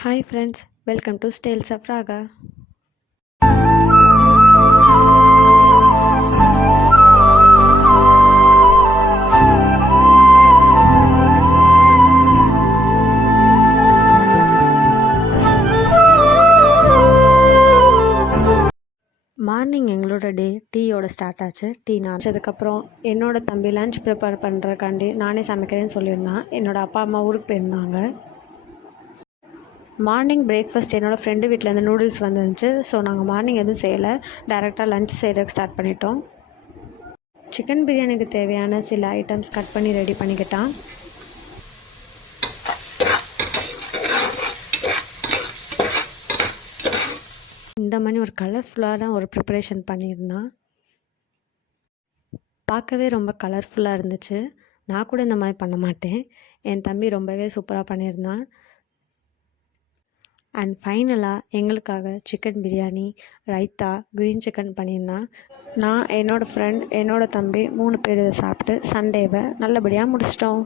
Hi friends, welcome to Tales of Raga. Morning எங்களோட டே டீயோட start ஆச்சு. Tea நான் அதுக்கப்புறம் என்னோடய தம்பி லஞ்ச் ப்ரிப்பேர் பண்ணுறக்காண்டி நானே சமைக்கிறேன்னு சொல்லியிருந்தான். என்னோடய அப்பா அம்மா ஊருக்கு போயிருந்தாங்க. மார்னிங் பிரேக்ஃபாஸ்ட் என்னோடய ஃப்ரெண்டு வீட்டிலேருந்து நூடுல்ஸ் வந்துருந்துச்சு. ஸோ நாங்கள் மார்னிங் எதுவும் செய்யலை, டைரெக்டாக லஞ்ச் செய்கிறதுக்கு ஸ்டார்ட் பண்ணிட்டோம். சிக்கன் பிரியாணிக்கு தேவையான சில ஐட்டம்ஸ் கட் பண்ணி ரெடி பண்ணிக்கிட்டான். இந்த மாதிரி ஒரு கலர்ஃபுல்லான ஒரு ப்ரிப்பரேஷன் பண்ணியிருந்தான். பார்க்கவே ரொம்ப கலர்ஃபுல்லாக இருந்துச்சு. நான் கூட இந்த மாதிரி பண்ண மாட்டேன். என் தம்பி ரொம்பவே சூப்பராக பண்ணியிருந்தான். அண்ட் ஃபைனலாக எங்களுக்காக chicken biryani, raita, green chicken பண்ணியிருந்தான். நான், என்னோடய ஃப்ரெண்ட், என்னோடய தம்பி 3 பேர் சாப்பிட்டு சண்டேவை நல்லபடியாக முடிச்சிட்டோம்.